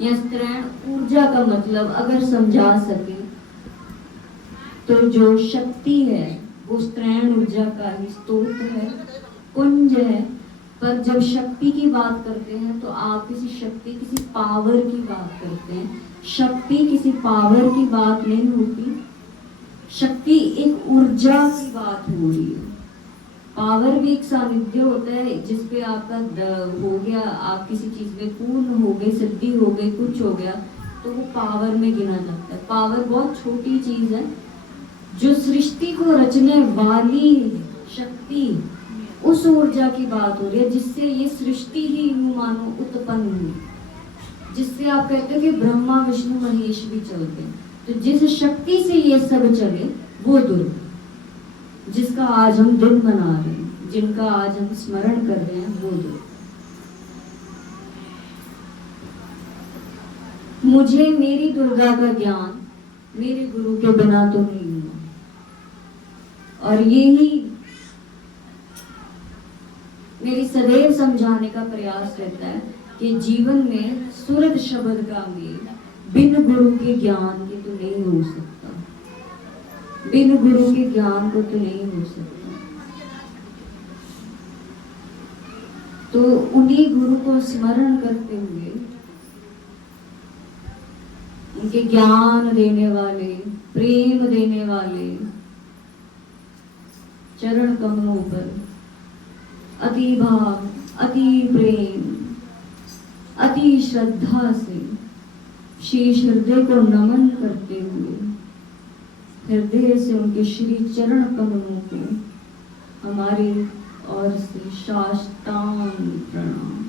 या स्त्रैण ऊर्जा का मतलब अगर समझा सके तो जो शक्ति है वो स्त्रैण ऊर्जा का ही स्रोत है, पुंज है। पर जब शक्ति की बात करते हैं तो आप किसी शक्ति, किसी पावर की बात करते हैं। शक्ति किसी पावर की बात नहीं होती, शक्ति एक ऊर्जा की बात हो रही है। पावर भी एक सानिध्य होता है जिसपे आपका हो गया, आप किसी चीज में पूर्ण हो गए, सिद्धि हो गई, कुछ हो गया तो वो पावर में गिना जाता है। पावर बहुत छोटी चीज है। जो सृष्टि को रचने वाली शक्ति, उस ऊर्जा की बात हो रही है जिससे ये सृष्टि ही मानो उत्पन्न हुई, जिससे आप कहते हो कि ब्रह्मा विष्णु महेश भी चलते हैं। तो जिस शक्ति से ये सब चले वो दुर्गा, जिसका आज हम दिन मना रहे हैं, जिनका आज हम स्मरण कर रहे हैं, वो दुर्गा। मुझे मेरी दुर्गा का ज्ञान मेरे गुरु के बिना तो नहीं हुआ। और यही मेरी सदैव समझाने का प्रयास रहता है कि जीवन में सुरत शब्द का मेल बिन गुरु के ज्ञान के तो नहीं हो सकता, बिन गुरु के ज्ञान को तो नहीं हो सकता। तो उन्हीं गुरु को स्मरण करते हुए, उनके ज्ञान देने वाले, प्रेम देने वाले चरण कमलों पर अति भाव, अति प्रेम, अति श्रद्धा से शीश हृदय को नमन करते हुए हृदय से उनके श्री चरण कमलों को हमारी ओर से साष्टांग प्रणाम,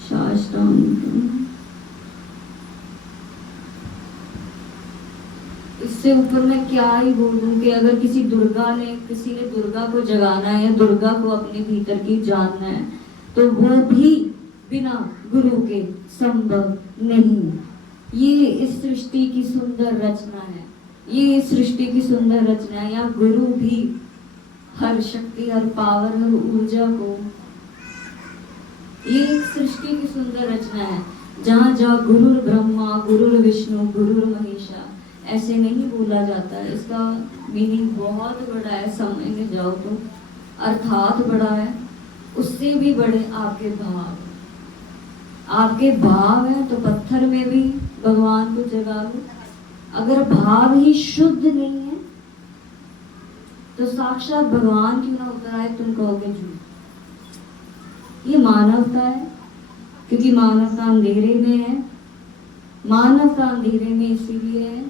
साष्टांग प्रणाम। इससे ऊपर मैं क्या ही बोलूं कि अगर किसी ने दुर्गा को जगाना है या दुर्गा को अपने भीतर की जानना है तो वो भी बिना गुरु के संभव नहीं। ये इस सृष्टि की सुंदर रचना है, ये इस सृष्टि की सुंदर रचना है। या गुरु भी हर शक्ति, हर पावर, हर ऊर्जा को, ये एक सृष्टि की सुंदर रचना है जहाँ जहाँ गुरुर ब्रह्मा, गुरुर विष्णु, गुरुर महेशा ऐसे नहीं बोला जाता है। इसका मीनिंग बहुत बड़ा है, समझने जाओ तो अर्थात बड़ा है। उससे भी बड़े आपके भाव, आपके भाव है तो पत्थर में भी भगवान को जगा लो। अगर भाव ही शुद्ध नहीं है तो साक्षात भगवान क्यों ना उतर आए, तुम कहोगे झूठ। ये मानवता है, क्योंकि मानवता अंधेरे में है। मानवता अंधेरे में इसीलिए है,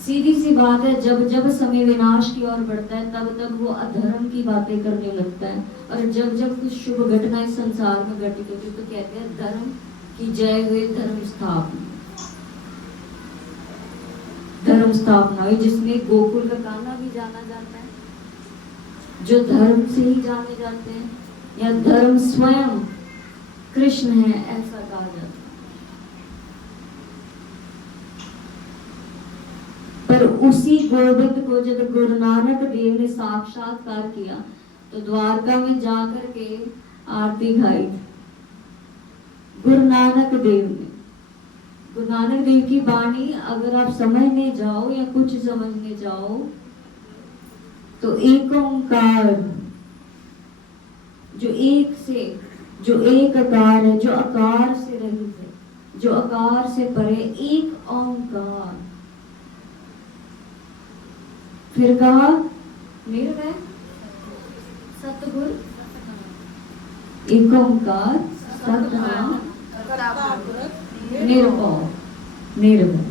सीधी सी बात है, जब जब समय विनाश की ओर बढ़ता है तब तब वो अधर्म की बातें करने लगता है। और जब जब कुछ शुभ घटना इस संसार में घटित होती तो कहते हैं धर्म की जय हुई, धर्म स्थापना, धर्म स्थापना हुई, जिसमें गोकुल का कान्हा भी जाना जाता है, जो धर्म से ही जाने जाते हैं, या धर्म स्वयं कृष्ण है ऐसा कहा जाता है। पर उसी गोविंद को जब गुरु नानक देव ने साक्षात्कार किया तो द्वारका में जाकर के आरती गाई गुरु नानक देव ने। गुरु नानक देव की वाणी अगर आप समझने जाओ या कुछ समझने जाओ तो एक ओंकार, जो एक से, जो एक आकार है, जो आकार से रहित है, जो आकार से परे, एक ओंकार। फिर कहा निर्वय सतगुर एक ओंकार सतनाम निर्भय निर्भय।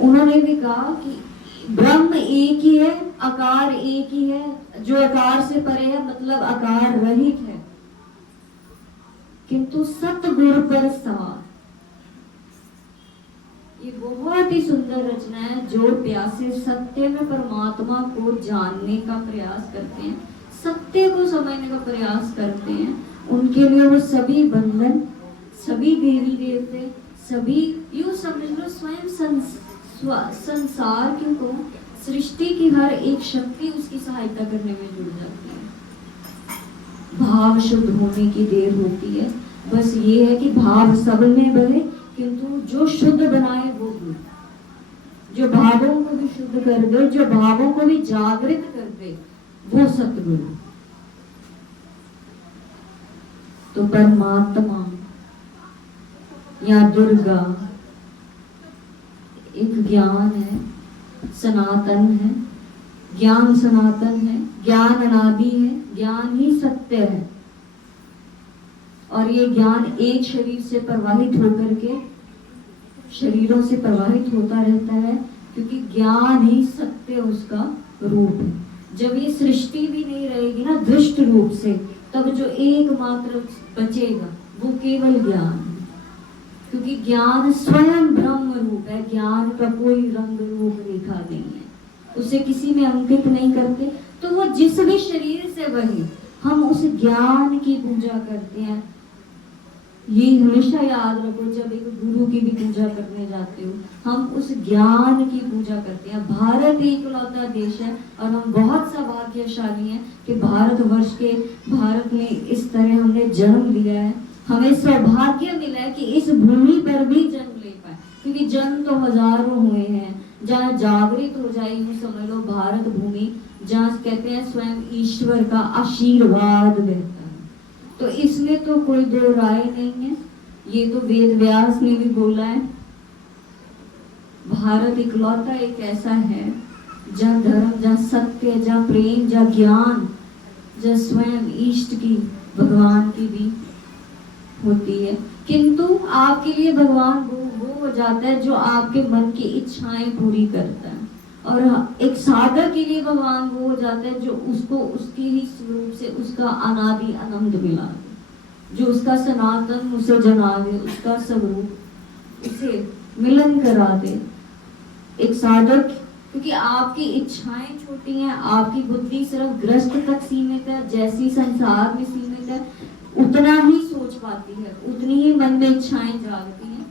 उन्होंने भी कहा कि ब्रह्म एक ही है, आकार एक ही है, जो आकार से परे है मतलब आकार रहित है, किंतु सतगुर पर सवार। ये बहुत ही सुंदर रचना है। जो प्यासे सत्य में परमात्मा को जानने का प्रयास करते हैं, सत्य को समझने का प्रयास करते हैं, उनके लिए वो सभी बंधन, सभी देवी देवते, सभी यूं समझ लो स्वयं संसार क्यों को सृष्टि की हर एक शक्ति उसकी सहायता करने में जुड़ जाती है। भाव शुद्ध होने की देर होती है। बस ये है कि भाव सब में बहे, किंतु जो शुद्ध बनाए वो गुरु, जो भावों को भी शुद्ध कर दे, जो भावों को भी जागृत कर दे, वो सतगुरु। तो परमात्मा या दुर्गा एक ज्ञान है, सनातन है, ज्ञान सनातन है, ज्ञान अनादि है, ज्ञान ही सत्य है। और ये ज्ञान एक शरीर से प्रवाहित होकर के शरीरों से प्रवाहित होता रहता है, क्योंकि ज्ञान ही सत्य उसका रूप है। जब ये सृष्टि भी नहीं रहेगी ना दृष्ट रूप से, तब जो एकमात्र बचेगा वो केवल ज्ञान है, क्योंकि ज्ञान स्वयं ब्रह्म रूप है। ज्ञान का कोई रंग रूप रेखा नहीं है, उसे किसी में अंकित नहीं करते। तो वो जिस भी शरीर से बहे, हम उस ज्ञान की पूजा करते हैं। ये हमेशा याद रखो, जब एक गुरु की भी पूजा करने जाते हो, हम उस ज्ञान की पूजा करते हैं। भारत एकलौता देश है और हम बहुत सौभाग्यशाली हैं कि भारत में इस तरह हमने जन्म लिया है। हमें सौभाग्य मिला है कि इस भूमि पर भी जन्म ले पाए, क्योंकि जन्म तो हजारों हुए हैं। जहाँ जागृत हो जाए, यूं समझ लो भारत भूमि, जहाँ कहते हैं स्वयं ईश्वर का आशीर्वाद रहता है। तो इसमें तो कोई दो राय नहीं है। ये तो वेद व्यास ने भी बोला है, भारत इकलौता एक ऐसा है जहाँ धर्म, जहाँ सत्य, जहाँ प्रेम, जहाँ ज्ञान, जहाँ स्वयं इष्ट की, भगवान की भी होती है। किंतु आपके लिए भगवान वो हो जाता है जो आपके मन की इच्छाएं पूरी करता है, और एक साधक के लिए भगवान वो हो जाता है जो उसको उसके ही स्वरूप से उसका अनादि आनंद मिला दे, जो उसका सनातन उसे जना दे, उसका स्वरूप उसे मिलन करा दे। एक साधक, क्योंकि आपकी इच्छाएं छोटी हैं, आपकी बुद्धि सिर्फ ग्रस्त तक सीमित है, जैसी संसार में सीमित है उतना ही सोच पाती है, उतनी ही मन में इच्छाएं जागती हैं।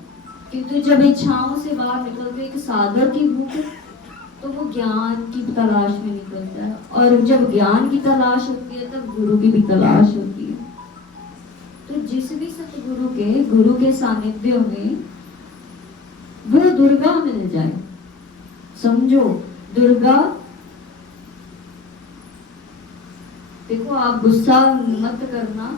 किंतु जब इच्छाओं से बाहर निकलते एक साधक की भूख, तो वो ज्ञान की तलाश में निकलता है, और जब ज्ञान की तलाश होती है तब गुरु की भी तलाश होती है। तो जिस भी सतगुरु के, गुरु के सानिध्य में वो दुर्गा मिल जाए, समझो दुर्गा। देखो आप गुस्सा मत करना,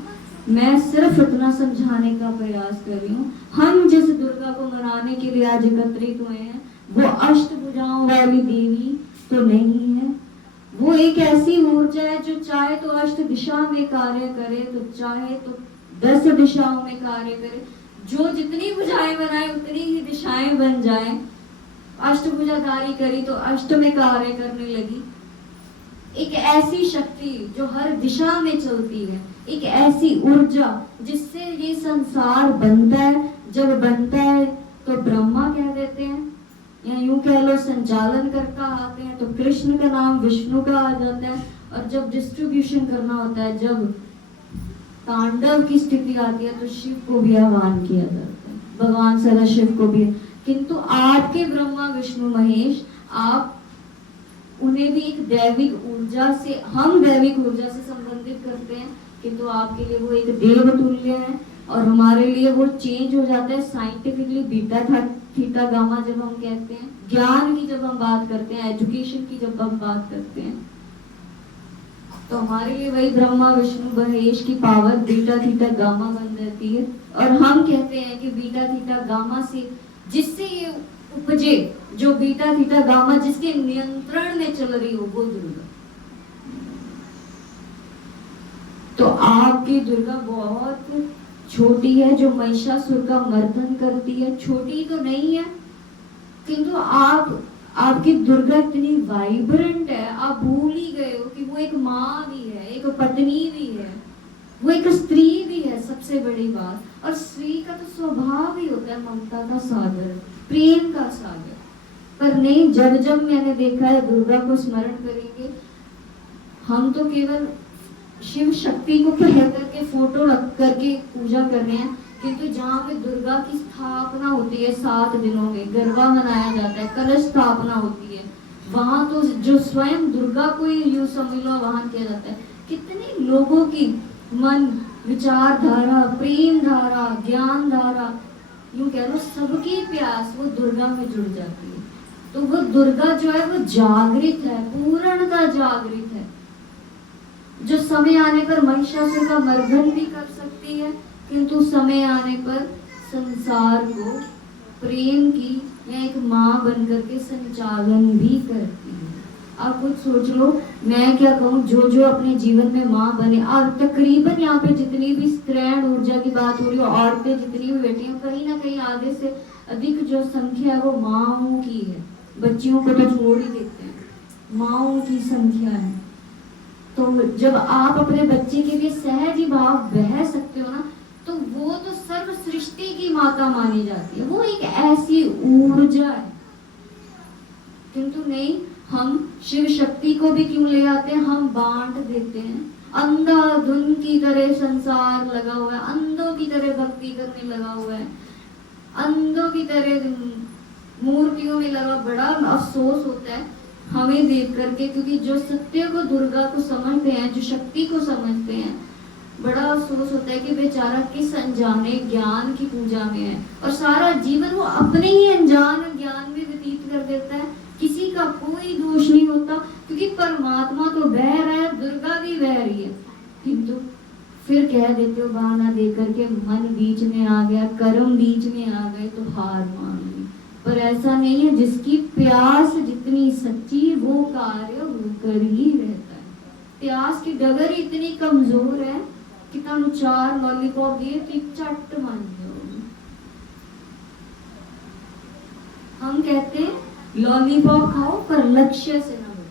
मैं सिर्फ इतना समझाने का प्रयास कर रही हूँ। हम जिस दुर्गा को मनाने के लिए आज एकत्रित हुए हैं, वो अष्टभुजाओं वाली देवी तो नहीं है। वो एक ऐसी ऊर्जा है जो चाहे तो अष्ट दिशा में कार्य करे, तो चाहे तो 10 दिशाओं में कार्य करे। जो जितनी भुजाएं बनाए उतनी ही दिशाएं बन जाए। अष्टभुजाधारी करी तो अष्ट में कार्य करने लगी। एक ऐसी शक्ति जो हर दिशा में चलती है, एक ऐसी ऊर्जा जिससे ये संसार बनता है। जब बनता है तो ब्रह्मा कह देते हैं, या यूं कह लो संचालन करता आते हैं तो कृष्ण का नाम विष्णु का आ जाता है, और जब डिस्ट्रीब्यूशन करना होता है, जब तांडव की स्थिति आती है तो शिव को भी आह्वान किया जाता है, भगवान सदाशिव को भी। किंतु आपके ब्रह्मा विष्णु महेश, आप उन्हें भी एक दैविक ऊर्जा से, हम दैविक ऊर्जा से संबंधित करते हैं, किंतु आपके लिए वो एक देव तुल्य है। और हमारे लिए वो चेंज हो जाता है साइंटिफिकली, बीटा थीटा गामा जब हम कहते हैं, ज्ञान की जब हम बात करते हैं, एजुकेशन की जब हम बात करते हैं, तो हमारे लिए वही ब्रह्मा विष्णु महेश की पावर बीटा थीटा गामा बन जाती है। और हम कहते हैं कि बीटा थीटा गामा से, जिससे ये उपजे, जो बीटा थीटा गामा जिसके नियंत्रण में चल रही हो, वो दुर्गा। तो आपकी दुर्गा बहुत छोटी है, जो महिषासुर का मर्दन करती है। छोटी तो नहीं है, किंतु आपकी दुर्गा इतनी वाइब्रेंट है, आप भूल ही गए हो कि वो एक माँ भी है, एक पत्नी भी है, वो एक स्त्री भी है। सबसे बड़ी बात, और स्त्री का तो स्वभाव ही होता है ममता का सागर, प्रेम का सागर। पर नहीं, जब जब मैंने देखा है दुर्गा को स्मरण करेंगे, हम तो केवल शिव शक्ति को कह करके फोटो रख करके पूजा कर रहे हैं, किंतु जहाँ पे दुर्गा की स्थापना होती है 7 दिनों में, गरबा मनाया जाता है, कलश स्थापना होती है, वहां तो जो स्वयं दुर्गा को ही यूं समझ लो आह्वान किया जाता है। कितने लोगों की मन, विचारधारा, प्रेम धारा, ज्ञान धारा, यूं कह लो सबकी प्यास वो दुर्गा में जुड़ जाती है। तो वो दुर्गा जो है वो जागृत है, पूर्णतः जागृत है, जो समय आने पर महिषासुर का मर्दन भी कर सकती है, किंतु समय आने पर संसार को प्रेम की या एक माँ बनकर के संचालन भी करती है। आप कुछ सोच लो, मैं क्या कहूँ, जो जो अपने जीवन में माँ बने, और तकरीबन यहाँ पे जितनी भी स्त्रैण ऊर्जा की बात हो रही है, औरतें जितनी भी बैठी हैं, कहीं ना कहीं आधे से अधिक जो संख्या है वो माँओं की है। बच्चियों को तो छोड़ ही देते हैं, माँओं की संख्या है। तो जब आप अपने बच्चे के लिए सहज ही भाव बह सकते हो ना, तो वो तो सर्व सृष्टि की माता मानी जाती है, वो एक ऐसी ऊर्जा है। किंतु नहीं, हम शिव शक्ति को भी क्यों ले आते हैं, हम बांट देते हैं। अंधाधुन की तरह संसार लगा हुआ है, अंधों की तरह भक्ति करने लगा हुआ है, अंधों की तरह मूर्तियों में लगा। बड़ा अफसोस होता है हमें देख करके, क्योंकि जो सत्य को, दुर्गा को समझते हैं, जो शक्ति को समझते हैं, बड़ा अफसोस होता है कि बेचारा किस अनजाने ज्ञान की पूजा में है और सारा जीवन वो अपने ही अनजान ज्ञान में व्यतीत कर देता है। किसी का कोई दोष नहीं होता, क्योंकि परमात्मा तो बह रहा है, दुर्गा भी बह रही है, किंतु फिर कह देते हो बहाना दे करके मन बीच में आ गया, कर्म बीच में आ गए तो हार मान ली। पर ऐसा नहीं है, जिसकी प्यास जितनी सच्ची वो कार्य होकर ही रहता है। प्यास की डगर इतनी कमजोर है कि तुम 4 लॉलीपॉप दिए तो चट मान जाओगे। हम कहते हैं लॉलीपॉप खाओ पर लक्ष्य से ना हो।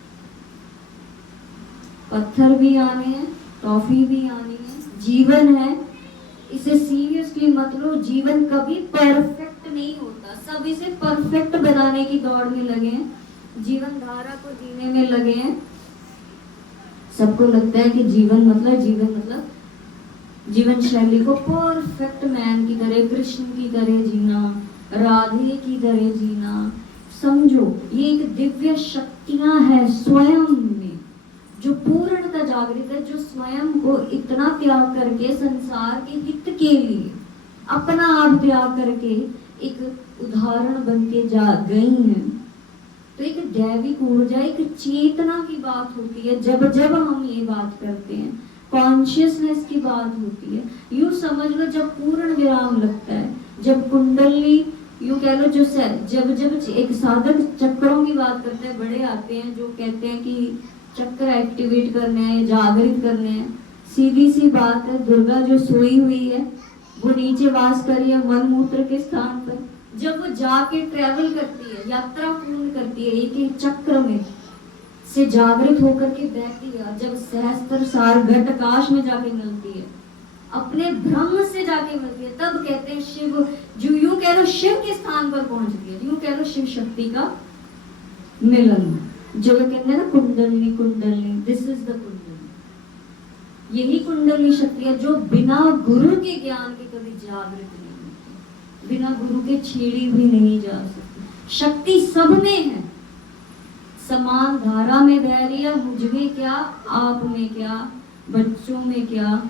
पत्थर भी आने हैं, टॉफी भी आनी है, जीवन है, इसे सीरियसली मत लो। जीवन कभी परफेक्ट नहीं होता, सब इसे परफेक्ट बनाने की दौड़ में लगे हैं, जीवन धारा को जीने में लगे हैं। सबको लगता है कि जीवन मतलब जीवन शैली को परफेक्ट मैन की तरह, कृष्ण की तरह जीना, राधे की तरह जीना। समझो, ये एक दिव्य शक्तियां है स्वयं में, जो पूर्णतः जागृत है, जो स्वयं को इतना त्याग करके संसार के हित के लिए अपना आप त्याग करके एक उदाहरण बन के जा गई हैं। तो एक दैविक ऊर्जा, एक चेतना की बात होती है। जब जब हम ये बात करते हैं, कॉन्शियसनेस की बात होती है। यूं समझ लो, जब पूर्ण विराम लगता है, जब कुंडली, यूं कह लो, जो जब जब एक साधक चक्रों की बात करते हैं, बड़े आते हैं जो कहते हैं कि चक्र एक्टिवेट करने हैं, जागृत करने हैं। सीधी सी बात है, दुर्गा जो सोई हुई है वो नीचे वास कर रही है मन मूत्र के स्थान पर। जब वो जाके ट्रेवल करती है, यात्रा पूर्ण करती है, एक चक्र में से जागृत होकर के बैठती है, जब सहस्त्र सार घट आकाश में जाके मिलती है, अपने ब्रह्म से जाके मिलती है, तब कहते हैं शिव, जो यूं कह लो शिव के स्थान पर पहुंचती है, यूं कह लो शिव शक्ति का मिलन। जो कहते हैं ना कुंडली, दिस इज द कुंडली। यही कुंडली शक्ति है जो बिना गुरु के ज्ञान के कभी जागृत नहीं होती, बिना गुरु के छेड़ी भी नहीं जा सकती। शक्ति सब में है, समान धारा में बह रही है। मुझ में क्या, आप में क्या, बच्चों में क्या,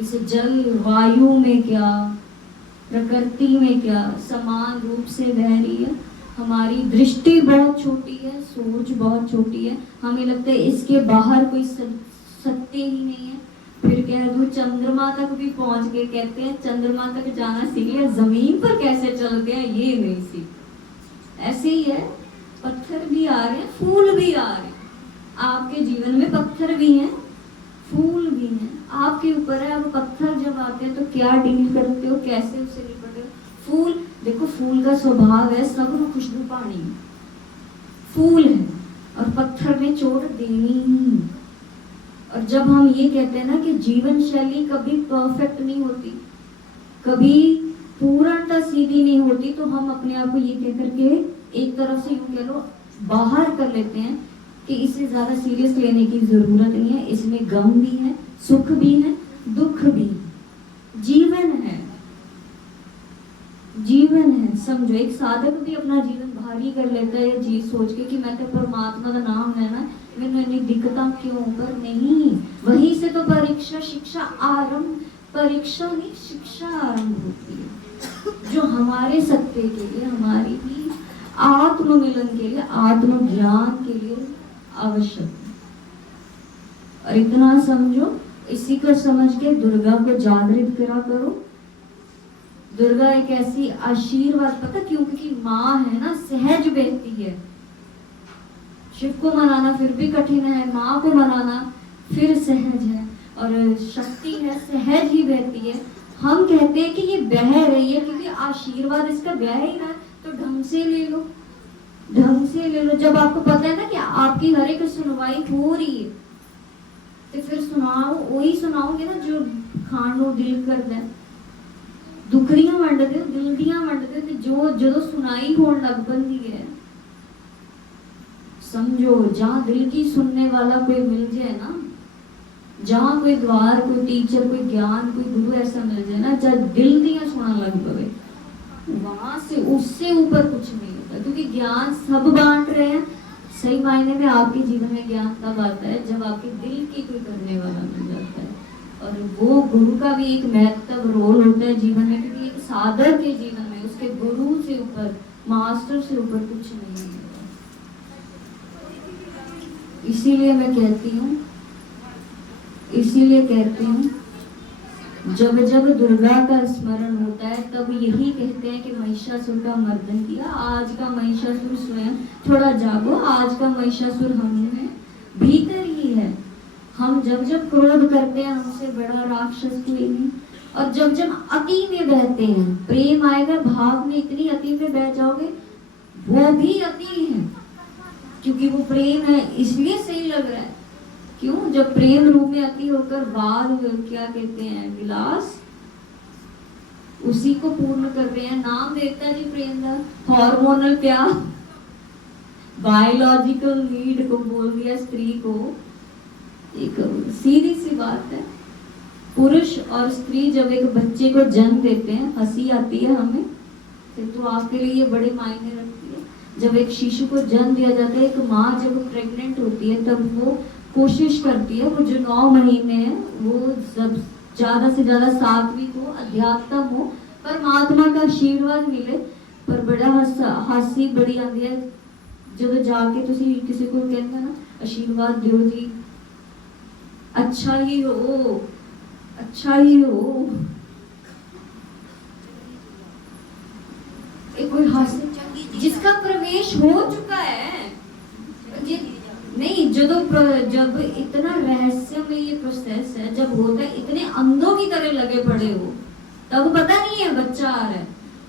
इस जल वायु में क्या, प्रकृति में क्या, समान रूप से बह रही है। हमारी दृष्टि बहुत छोटी है, सोच बहुत छोटी है, हमें लगता है इसके बाहर कोई सत्य ही नहीं है। फिर कह दूं चंद्रमा तक भी पहुंच गए, कहते हैं चंद्रमा तक जाना सीख लिया, जमीन पर कैसे चलते हैं ये नहीं सीख। ऐसे ही है, पत्थर भी आ रहे हैं, फूल भी आ रहे हैं। आपके जीवन में पत्थर भी हैं, फूल भी हैं, आपके ऊपर है। अब पत्थर जब आते हैं तो क्या डील करते हो, कैसे उससे निपटते हो। फूल देखो, फूल का स्वभाव है सब में खुशबू पानी, फूल है, और पत्थर में चोट देनी ही। और जब हम ये कहते हैं ना कि जीवन शैली कभी परफेक्ट नहीं होती, कभी पूर्णतः सीधी नहीं होती, तो हम अपने आप को ये कह करके एक तरफ से यूं कह लो बाहर कर लेते हैं कि इसे ज्यादा सीरियस लेने की जरूरत नहीं है, इसमें गम भी है, सुख भी है, दुख भी है, जीवन है, जीवन है। समझो, एक साधक भी अपना जीवन भारी कर लेता है जी सोच के कि मैं तो परमात्मा का नाम है ना, मैंने नहीं दिखता क्यों, पर नहीं, वहीं से तो परीक्षा शिक्षा आरंभ, परीक्षा नहीं शिक्षा आरंभ होती है, जो हमारे सत्य के लिए, हमारी भी आत्ममिलन के लिए, आत्मज्ञान के लिए आवश्यक है। और इतना समझो, इसी को समझ के दुर्गा को जागृत करा करो। दुर्गा एक ऐसी आशीर्वाद, पता क्यों? क्योंकि माँ है ना, सहज बहती है। शिव को मनाना फिर भी कठिन है, माँ को मनाना फिर सहज है, और शक्ति है सहज ही बहती है। हम कहते हैं कि ये बह रही है क्योंकि आशीर्वाद इसका बह ही रहा है, तो ढंग से ले लो, ढंग से ले लो। जब आपको पता है ना कि आपकी हर एक सुनवाई हो रही है, तो फिर सुनाओ, वही सुनाओगे ना जो खानो दिल कर दे, दुखड़ियां वंड दे, दिल दियां वंड दे, ते जो सुनाई होने लग पती है। समझो, जहां दिल की सुनने वाला कोई मिल जाए ना, जहां कोई द्वार, कोई टीचर, कोई ज्ञान, कोई गुरु ऐसा मिल जाए ना, जब दिल दियां सुना लग पवे, वहां से उससे ऊपर कुछ नहीं होता। क्योंकि ज्ञान सब बांट रहे हैं। सही मायने में आपके जीवन में ज्ञान तब आता है जब आपके दिल की कोई करने वाला मिल जाता है। और वो गुरु का भी एक महत्व रोल होता है जीवन में, क्योंकि एक साधक के जीवन में उसके गुरु से ऊपर, मास्टर से ऊपर कुछ नहीं है। इसीलिए मैं कहती हूँ, इसीलिए कहती हूँ, जब जब दुर्गा का स्मरण होता है तब यही कहते हैं कि महिषासुर का मर्दन किया। आज का महिषासुर स्वयं, थोड़ा जागो, आज का महिषासुर हम में भीतर ही है। हम जब जब क्रोध करते हैं, हमसे बड़ा राक्षस कोई नहीं। और जब जब अति में बहते हैं, प्रेम आएगा, भाव में इतनी अति में बह जाओगे, वो भी अति है, क्योंकि वो प्रेम है इसलिए सही लग रहा है। क्यों? जब प्रेम रूप में अति होकर बाद क्या कहते हैं, विलास, उसी को पूर्ण कर रहे हैं। नाम देता जी प्रेम का, हार्मोनल प्यार, बायोलॉजिकल नीड को बोल दिया स्त्री को। एक सीधी सी बात है, पुरुष और स्त्री जब एक बच्चे को जन्म देते हैं, हंसी आती है हमें, तो आपके लिए ये बड़े मायने रखती है। जब एक शिशु को जन्म दिया जाता है, एक माँ जब प्रेग्नेंट होती है, तब वो कोशिश करती है, वो जो 9 महीने हैं वो सब ज्यादा से ज्यादा सात्विक हो, अध्यात्म हो, परमात्मा का आशीर्वाद मिले। पर बड़ा हासी बड़ी आती है जब जाके तुसी किसी को कहते ना, आशीर्वाद दो जी, अच्छा ही हो, अच्छा ही हो। एक कोई हास्य जिसका प्रवेश हो चुका है, नहीं, जब इतना रहस्य में ये प्रोसेस है, जब होता है, इतने अंधों की तरह लगे पड़े हो, तब पता नहीं है बच्चा आ रहा है।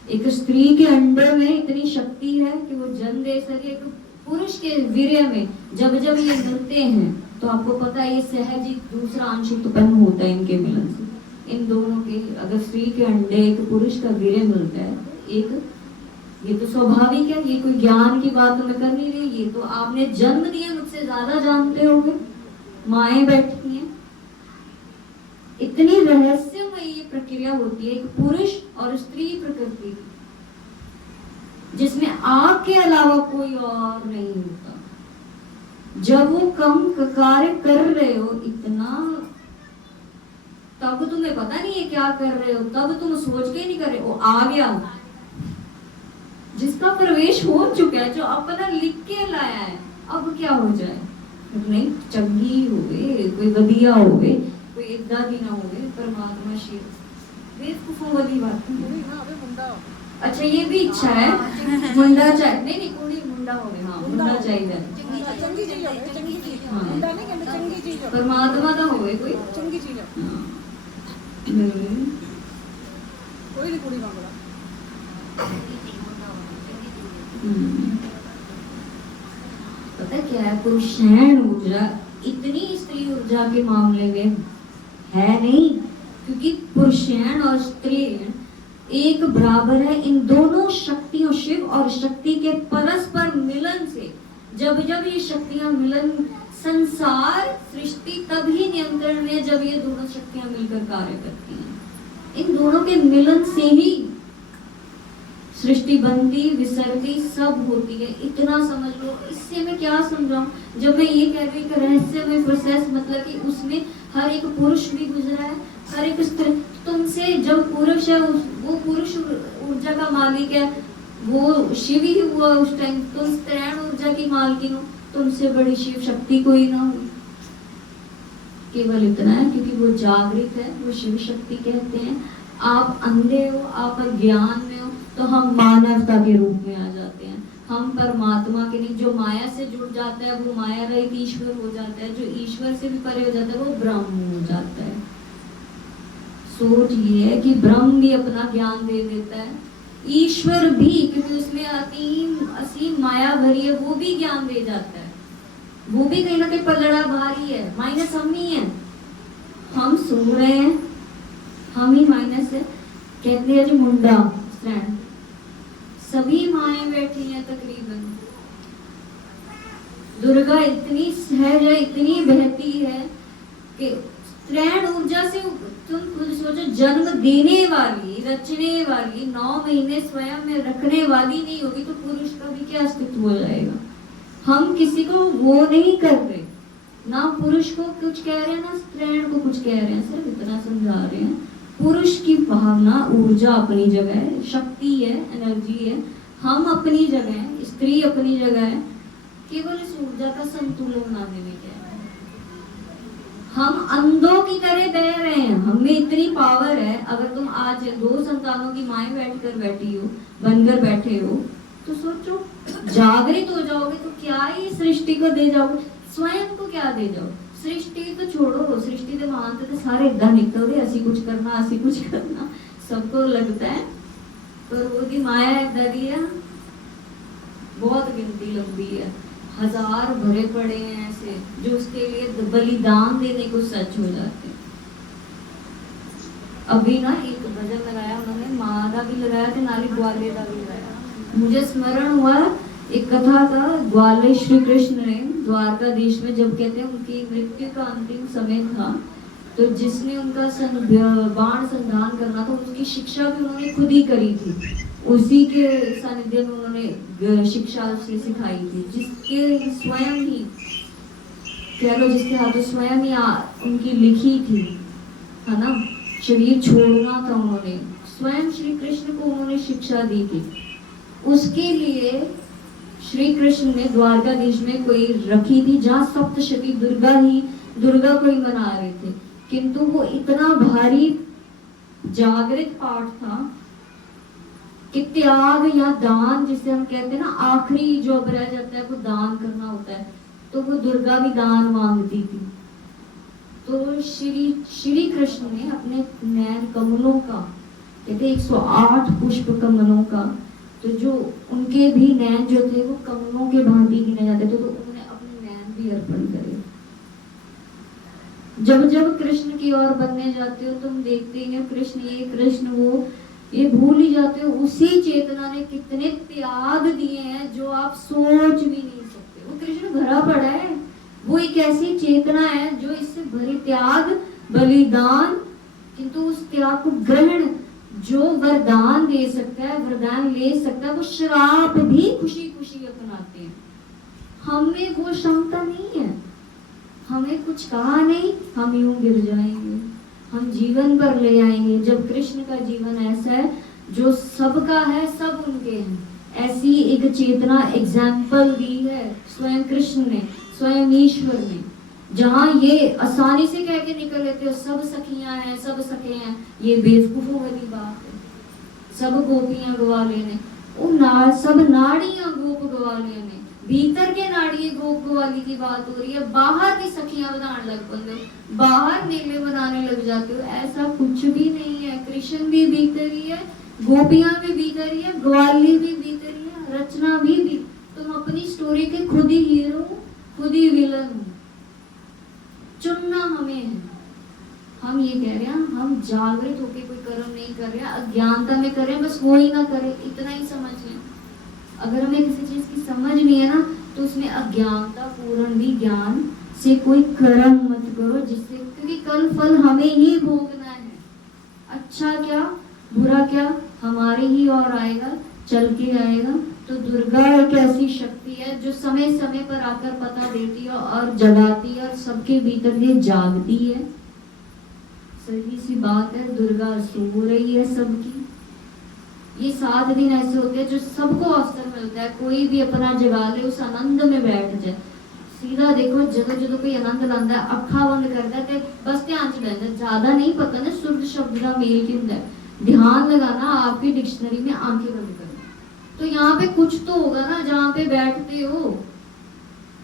एक स्त्री के अंडे में इतनी शक्ति है कि वो जन्म दे सके। एक पुरुष के वीर्य में जब जब ये मिलते हैं, तो आपको पता है ये सहज ही दूसरा अंश उत्पन्न होता है इनके मिलन से। इन दोनों के, अगर स्त्री के अंडे एक पुरुष का वीर्य मिलता है, एक, ये तो स्वाभाविक है, ये कोई ज्ञान की बात मैं कर नहीं रही, ये तो आपने जन्म दिया, मुझसे ज्यादा जानते होंगे, माएं बैठी हैं। इतनी रहस्यमय ये प्रक्रिया होती है, एक पुरुष और स्त्री प्रकृति, जिसमें आपके अलावा कोई और नहीं होता। जब वो कम कार्य कर रहे हो इतना, तब तुम्हें पता नहीं है क्या कर रहे हो, तब तुम सोच के नहीं कर रहे हो, आ गया। जिसका प्रवेश हो चुका है, जो अपना लिख के लाया है, अब क्या हो जाए, नहीं चंगी हो गए, कोई वधिया हो गए, कोई इदा भी ना हो गए, परमात्मा शिव बेवकूफों वाली बात है। अच्छा ये भी इच्छा है, मुंडा चाहिए, नहीं कुड़ी मुंडा हो गया, हाँ मुंडा चाहिए, परमात्मा का हो गए कोई चंगी चीज, कोई नहीं कुड़ी मांग रहा। पता क्या है, पुरुषैण ऊर्जा इतनी स्त्री ऊर्जा के मामले में है नहीं, क्योंकि पुरुषैण और स्त्री एक बराबर है। इन दोनों शक्तियों, शिव और शक्ति के परस्पर मिलन से, जब जब ये शक्तियां मिलन, संसार सृष्टि तभी नियंत्रण में, जब ये दोनों शक्तियां मिलकर कार्य करती हैं। इन दोनों के मिलन से ही सृष्टि बनती विसरती सब होती है, इतना समझ लो। इससे मैं क्या समझाऊं? जब मैं ये कह रही हूँ कि रहस्यमय प्रोसेस मतलब कि उसमें हर एक पुरुष भी गुजरा है, हर एक स्त्री। तुमसे जब पुरुष है वो पुरुष ऊर्जा का मालिक है, वो शिव ही हुआ उस टाइम। तुम स्त्रीण ऊर्जा की मालकिन हो, तुमसे बड़ी शिव शक्ति कोई ना हुई। केवल इतना है क्योंकि वो जागृत है, वो शिव शक्ति कहते हैं। आप अंधे हो, आप अज्ञान में हो, तो हम मानवता के रूप में आ जाते हैं। हम परमात्मा के नहीं। जो माया से जुड़ जाता है वो माया रहित ईश्वर हो जाता है, जो ईश्वर से भी परे हो जाता है वो ब्रह्म हो जाता है। सोच ये है कि ब्रह्म भी अपना ज्ञान दे देता है, ईश्वर भी, क्योंकि उसमें असीम माया भरी है, वो भी ज्ञान दे जाता है। वो भी कहीं ना कहीं पलड़ा भारी है, माइनस हम ही है। हम सो रहे हैं, हम ही माइनस है। कहते हैं जो मुंडा स्टैंड, सभी माएँ बैठी हैं तकरीबन। दुर्गा इतनी सहज है, इतनी बहती है कि स्त्रीण ऊर्जा से तुम खुद सोचो, जन्म देने वाली, रचने वाली, 9 महीने स्वयं में रखने वाली नहीं होगी तो पुरुष का भी क्या अस्तित्व हो जाएगा? हम किसी को वो नहीं कर रहे, ना पुरुष को कुछ कह रहे हैं ना स्त्रीण को कुछ कह रहे हैं, सिर्फ इतना समझा रहे हैं। पुरुष की भावना ऊर्जा अपनी जगह है, शक्ति है, एनर्जी है। हम अपनी जगह है, स्त्री अपनी जगह है। केवल इस ऊर्जा का संतुलन बनाने में क्या है? हम अंधों की तरह बह रहे हैं, हमें इतनी पावर है। अगर तुम आज 2 संतानों की माएँ बैठी हो, बनकर बैठे हो, तो सोचो जागृत हो जाओगे तो क्या ही सृष्टि को दे जाओगे, स्वयं को क्या दे जाओ। सृष्टि तो छोड़ो, सृष्टि तो मानते थे सारे एकदम निकल रहे, असी कुछ करना सबको लगता है, पर वो दी माया दरिया बहुत गिनती लंबी है, 1000 भरे पड़े हैं ऐसे जो उसके लिए बलिदान देने को सच हो जाते हैं। अभी ना एक भजन लगाया उन्होंने, माँ का भी लगाया थे, नाली ग्वाले का भी लगाया। मुझे स्मरण हुआ एक कथा का, ग्वाले श्री कृष्ण ने द्वारकाधीश में, जब कहते हैं उनकी मृत्यु का अंतिम समय था, तो जिसने उनका बाण संधान करना था उसकी शिक्षा भी उन्होंने खुद ही करी थी। उसी के सानिध्य में उन्होंने शिक्षा सिखाई थी, जिसके स्वयं ही कह लो, जिसके हाथों स्वयं ही उनकी लिखी थी, है ना। शरीर छोड़ना था, उन्होंने स्वयं श्री कृष्ण को उन्होंने शिक्षा दी थी। उसके लिए श्री कृष्ण ने द्वारकाधीश में कोई रखी थी जहाँ सप्तशती दुर्गा को ही मना रहे थे, किंतु वो इतना भारी जागृत पाठ था कि त्याग या दान, जिसे हम कहते हैं ना, आखिरी जो अब रह जाता है वो दान करना होता है, तो वो दुर्गा भी दान मांगती थी। तो श्री कृष्ण ने अपने नैन कमलों का, कहते 108 पुष्प कमलों का, तो जो उनके भी नैन जो थे वो कमलों के भांति गिने जाते थे, तो उन्होंने अपने नैन भी अर्पण करे। जब जब कृष्ण की ओर बनने जाते हो तुम देखते हैं कृष्ण वो, ये भूल ही जाते हो उसी चेतना ने कितने त्याग दिए हैं जो आप सोच भी नहीं सकते। वो कृष्ण भरा पड़ा है, वो एक ऐसी चेतना है जो इससे भरी त्याग, बलिदान, किंतु उस त्याग को ग्रहण, जो वरदान दे सकता है, वरदान ले सकता है, वो श्राप भी खुशी खुशी अपनाते हैं। हमें वो क्षमता नहीं है, हमें कुछ कहा नहीं, हम यूं गिर जाएंगे, हम जीवन पर ले आएंगे। जब कृष्ण का जीवन ऐसा है जो सबका है, सब उनके हैं, ऐसी एक चेतना एग्जाम्पल दी है स्वयं कृष्ण ने, स्वयं ईश्वर ने। जहाँ ये आसानी से कह के निकल लेते हो सब सखियां हैं, सब सखे हैं, ये बेवकूफों वाली बात है। सब गोपियां ग्वाले ने, सब नाड़ियां गोप ग्वाले ने, भीतर के नाड़ी गोप ग्वाली की बात हो रही है। बाहर की सखियां बनाने लग पड़ते हो, बाहर मेले बनाने लग जाते हो, ऐसा कुछ भी नहीं है। कृष्ण भी भीतर ही है, गोपियां भी भीतर ही है, ग्वाली भी भीतर ही है, रचना भी। तुम अपनी स्टोरी के खुद ही हीरो, खुद ही विलन। चुनना हमें है। हम ये कह रहे हैं हम जागृत होके कोई कर्म नहीं कर रहे हैं, अज्ञानता में कर रहे हैं, बस वो ही ना करे, इतना ही समझ लें। अगर हमें किसी चीज की समझ नहीं है ना, तो उसमें अज्ञानता पूर्ण भी ज्ञान से कोई कर्म मत करो, जिससे, क्योंकि कल फल हमें ही भोगना है। अच्छा क्या बुरा क्या हमारे ही और आएगा, चल के आएगा। तो दुर्गा एक ऐसी शक्ति है जो समय समय पर आकर पता देती है और जगाती है और सबके भीतर ये जागती है। सही सी बात है, दुर्गा सो रही है सबकी। ये 7 दिन ऐसे होते हैं जो सबको अवसर मिलता है, कोई भी अपना जगा ले, उस आनंद में बैठ जाए। सीधा देखो, जदों जदों कोई आनंद लांदा है, अखा बंद करता है ते बस ध्यान च लैंदा, ज्यादा नहीं पता ना शुद्ध शब्द का मेल की होता है। ध्यान लगाना आपकी डिक्शनरी में आंखें बंद करना। तो यहाँ पे कुछ तो होगा ना जहाँ पे बैठते हो।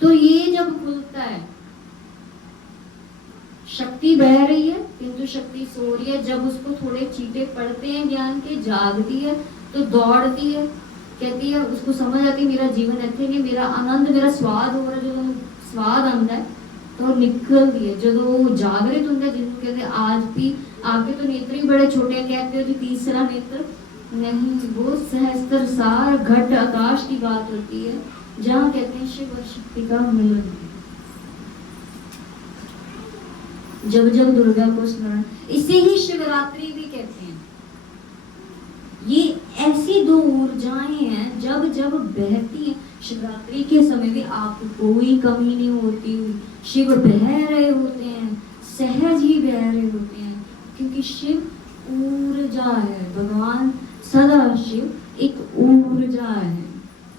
तो ये जब खुलता है, शक्ति बह रही है किंतु शक्ति सो रही है। जब उसको थोड़े चीटे पड़ते हैं ज्ञान के, जागती है तो दौड़ती है, कहती है, उसको समझ आती है मेरा जीवन ऐसे नहीं, मेरा आनंद, मेरा स्वाद हो रहा है, जो स्वाद आंदा है तो निकलती है। जो जागृत होता है, जिनको कहते हैं आज भी आपके तो नेत्र ही बड़े छोटे, कहते हो जो तीसरा नेत्र नहीं, वो सहस्त्र सार घट आकाश की बात होती है, जहाँ कहते हैं शिव और शक्ति का मिलन। जब जब दुर्गा को स्मरण, इसे ही शिवरात्रि भी कहते हैं। ये ऐसी 2 ऊर्जाएं हैं जब जब बहती हैं। शिवरात्रि के समय भी आपको कोई कमी नहीं होती हुई, शिव बह रहे होते हैं, सहज ही बह रहे होते हैं, क्योंकि शिव ऊर्जा है। भगवान सदा शिव एक ऊर्जा है।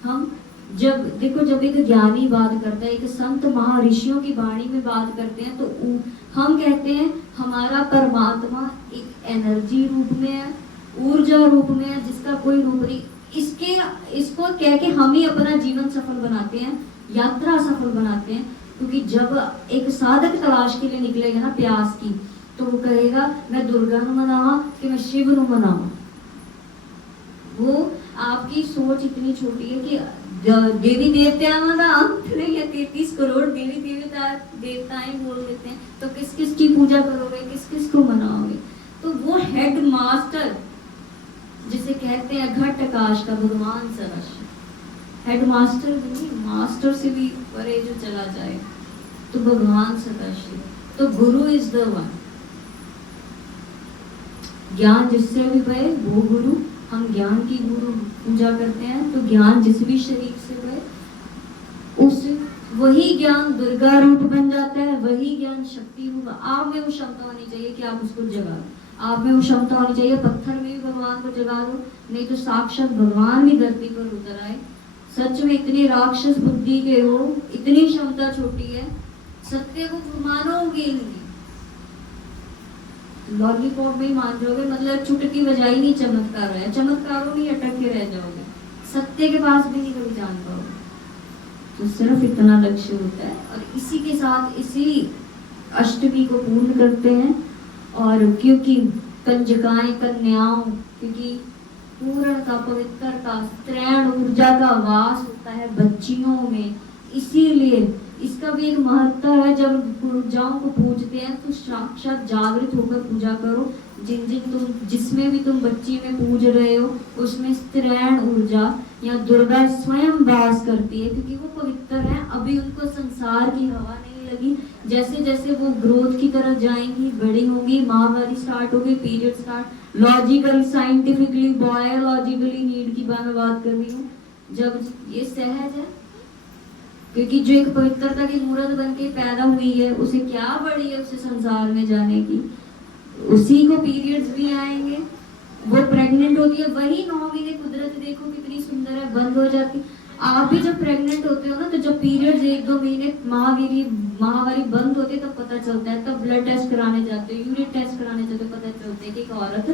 हम जब देखो, जब एक ज्ञानी बात करता है, एक संत महर्षियों की वाणी में बात करते हैं, तो हम कहते हैं हमारा परमात्मा एक एनर्जी रूप में है, ऊर्जा रूप में है, जिसका कोई रूप नहीं। इसको कह के हम ही अपना जीवन सफल बनाते हैं, यात्रा सफल बनाते हैं। क्योंकि जब एक साधक तलाश के लिए निकलेगा ना प्यास की, तो वो कहेगा मैं दुर्गा नु मनावा कि मैं शिव नु मनावा। वो आपकी सोच इतनी छोटी है कि देवी देवताओं का अंत नहीं है, 33 करोड़ देवी देवताएं बोल देते हैं, तो किस किस की पूजा करोगे, किस किस को मनाओगे। तो वो हेड मास्टर जिसे कहते हैं घट आकाश का भगवान सरस्वती, हेड मास्टर नहीं, मास्टर से भी परे जो चला जाए तो भगवान सरस्वती। तो गुरु इज द वन, ज्ञान जिससे भी पाए वो गुरु। हम ज्ञान की गुरु पूजा करते हैं, तो ज्ञान जिस भी शरीर से पाए उस वही ज्ञान दुर्गा रूप बन जाता है, वही ज्ञान शक्ति रूप। आप में वो क्षमता होनी चाहिए कि आप उसको जगा दो, आप में वो क्षमता होनी चाहिए पत्थर में भी भगवान को जगा दो, नहीं तो साक्षात भगवान भी धरती पर उतर आए। सच में इतने राक्षस बुद्धि के हो, इतनी क्षमता छोटी है, सत्य को मानोगे ही नहीं, लॉलीपॉप में मान जाओगे, मतलब चुटकी बजाई नहीं चमत्कार है, चमत्कारों में अटक के रह जाओगे, सत्य के पास भी नहीं कभी जान पाओगे। तो सिर्फ इतना लक्ष्य होता है, और इसी के साथ इसी अष्टमी को पूर्ण करते हैं। और क्योंकि कंजकाएं, कन्याओं, क्योंकि पूर्णता, पवित्रता, स्त्रैण ऊर्जा का वास होता है बच्चियों में, इसीलिए इसका भी एक महत्व है। जब ऊर्जाओं को पूजते हैं तो साक्षात जागृत होकर पूजा करो। जिसमें भी तुम बच्ची में पूज रहे हो, उसमें स्त्रैण ऊर्जा या दुर्गा स्वयं वास करती है, क्योंकि वो पवित्र है। अभी उनको संसार की हवा नहीं लगी। जैसे जैसे वो ग्रोथ की तरफ जाएंगी, बड़ी होंगी, महावारी स्टार्ट होगी, period start, logical, scientifically, biologically need की मैं बात कर रही हूँ। जब ये सहज है, क्योंकि जो एक पवित्रता की मूर्त बन के पैदा हुई है, उसे क्या बड़ी है उसे संसार में जाने की। उसी को पीरियड्स भी आएंगे, वो प्रेग्नेंट होती है, वही 9 महीने कुदरत देखो कितनी सुंदर है, बंद हो जाती। आप भी जब प्रेग्नेंट होते हो ना, तो जब पीरियड्स 1-2 महीने महावारी बंद होती है तब पता चलता है, तब ब्लड टेस्ट कराने जाते हो, यूरिन टेस्ट कराने जाते हो, पता चलता है कि एक औरत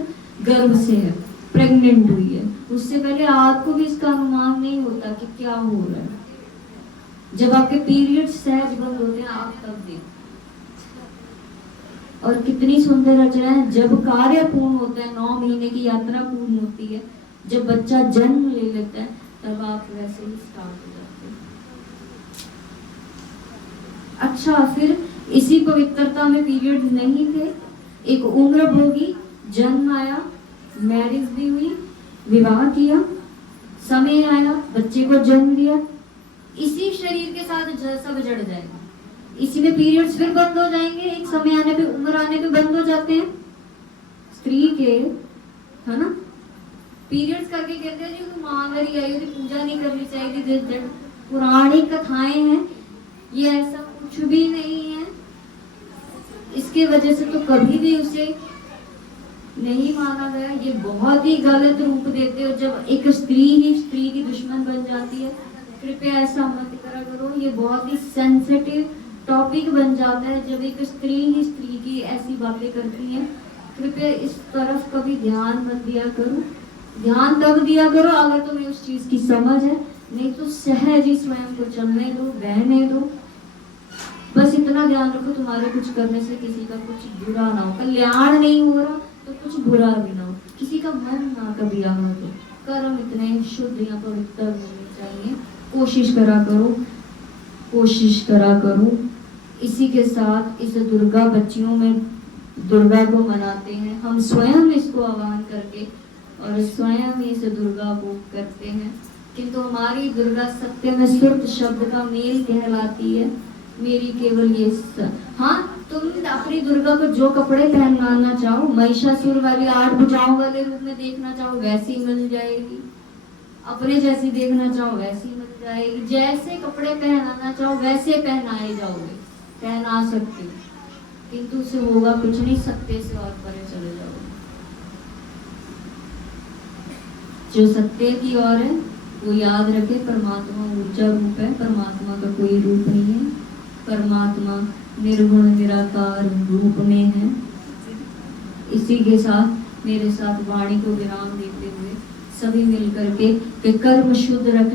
गर्भ से है, प्रेग्नेंट हुई है। उससे पहले आपको भी इसका अनुमान नहीं होता कि क्या हो रहा है। जब आपके पीरियड्स सहज बंद होते हैं, आप तब देखो। और कितनी सुंदर रचना है, जब कार्य पूर्ण होता है, 9 महीने की यात्रा पूर्ण होती है, जब बच्चा जन्म ले लेता है, तब आप वैसे ही स्टार्ट हो जाते हैं। अच्छा, फिर इसी पवित्रता में पीरियड नहीं थे, एक उम्र भोगी, जन्म आया, मैरिज भी हुई, विवाह किया, समय आया, बच्चे को जन्म दिया, इसी शरीर के साथ सब जड़ जाएगा। इसी में पीरियड्स फिर बंद हो जाएंगे, एक समय आने पे, उम्र आने पे बंद हो जाते हैं स्त्री के, है ना। पीरियड्स करके कहते हैं जी तो महावारी आई होती पूजा नहीं करनी चाहिए थी। पुरानी कथाएं हैं, ये ऐसा कुछ भी नहीं है। इसके वजह से तो कभी भी उसे नहीं माना गया। ये बहुत ही गलत रूप देते हो जब एक स्त्री ही स्त्री की दुश्मन बन जाती है। कृपया ऐसा मत करा करो। ये बहुत ही सेंसिटिव टॉपिक बन जाता है जब एक स्त्री ही स्त्री की ऐसी बातें करती है। कृपया इस तरफ कभी ध्यान मत दिया करो। ध्यान तब दिया करो अगर तुम्हें उस चीज की समझ है, नहीं तो सहज ही स्वयं को चलने दो, बहने दो। बस इतना ध्यान रखो तुम्हारे कुछ करने से किसी का कुछ बुरा ना हो। कल्याण नहीं हो रहा तो कुछ बुरा भी ना हो, किसी का मन ना कभी आना हो। कर्म इतने शुद्ध या पवित्र होने चाहिए। कोशिश करा करो, कोशिश करा करो। इसी के साथ इस दुर्गा बच्चियों में दुर्गा को मनाते हैं हम स्वयं, इसको आह्वान करके और स्वयं इस दुर्गा को करते हैं। किंतु हमारी दुर्गा सत्य में सुर्त शब्द का मेल कहलाती है। मेरी केवल ये हाँ, तुम अपनी दुर्गा को जो कपड़े पहनाना चाहो, महिषासुर वाली 8 भुजाओं वाले रूप में देखना चाहो वैसी मिल जाएगी, अपने जैसी देखना चाहो वैसी मिल जाएगी, जैसे कपड़े पहनाना चाहो वैसे पहनाए जाओगे, पहना सकते हो। किंतु उसे होगा कुछ नहीं, सत्य से और परे चले जाओगे। जो सत्य की ओर है वो याद रखे, परमात्मा ऊर्जा रूप है, परमात्मा का कोई रूप नहीं है। परमात्मा निर्गुण निराकार रूप में है। इसी के साथ मेरे साथ वाणी को विराम देते हुए सभी मिलकर के कर्म शुद्ध रख